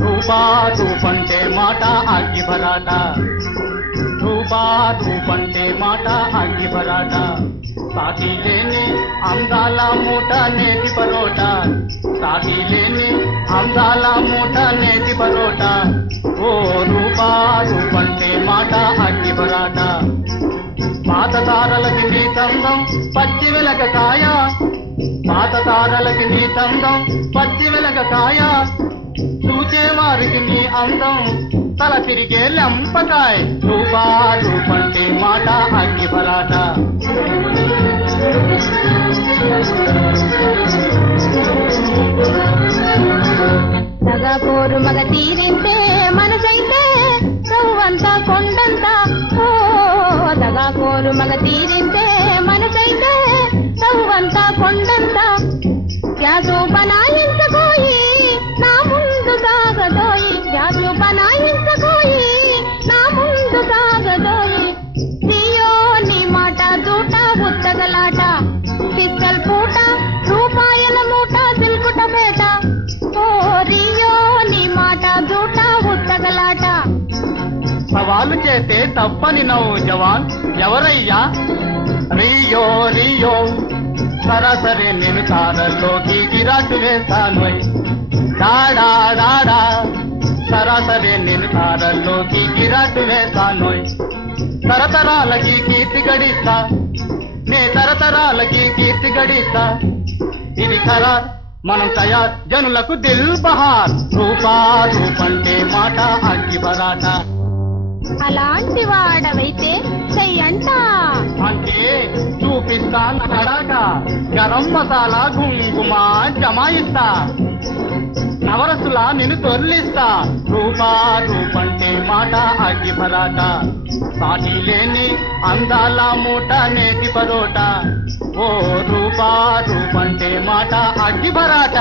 రూపా రూపంటే మాట అగ్గి భరాట, రూపా రూపంటే మాట అగ్గి భరాట, సాటి లేని అందాల మూట నేతి పరోట, సాటి లేని అందాల మూట నేతి పరోట. ఓ రూపా రూపంటే మాట అగ్గి భరాట, పాత తారలకి నీ తందం పచ్చి వెలగ కాయ, పాత తారలకి నీ తందం పచ్చి వెలగ కాయ, చూచేవారికి నీ అందం తల తిరిగే లెంపకాయ. రూపా రూపంటే మాట అగ్గి భరాట. సగపోరు మగ తీరింటే మనసైతే సవ్వంతా కొండంతా. ఓ సగపోరు మగ తీరింటే మనసైతే సవ్వంతా కొండంతా. ప్యాసు బనాయించకోయి నా ముందు సాగదోయి, ప్యాసు బనాయించకోయి నా ముందు సాగదోయి. దియో నీ మాట దూట ఉత్తగలాట, పిస్తల్ పూట రూపాయల మూట సిల్కుట పేట. ఓ రియో నీ మాట దూట ఉత్తగలాట. సవాలు చేస్తే తప్పని నవ్వు జవాన్ ఎవరయ్యా? రియో రియో సరాసరి నేను తారల్లోకి గిరాటు వేస్తాను. డాడా డాడా సరాసరి నేను తారల్లోకి గిరాటు వేస్తాను. తరతరాలకి కీర్తి గడిస్తా, నే తరతరాలకి కీర్తి గడిస్తా. ఇది ఖరార్ మనం తయార్ జనులకు దిల్ బహార్. రూపా రూపంటే మాట అగ్గి భరాట. అలాంటి వాడవైతే చెయ్యంట అంటే చూపిస్తా నడాక, గరం మసాలా గుంగుమ జమాయిస్తా, నవరసులా నిన్ను తొర్లిస్తా. రూపా రూపంటే మాట అగ్గి భరాట, సాటి లేని అందాల మూట నేతి పరోట. ఓ రూపా రూపంటే మాట అగ్గి భరాట.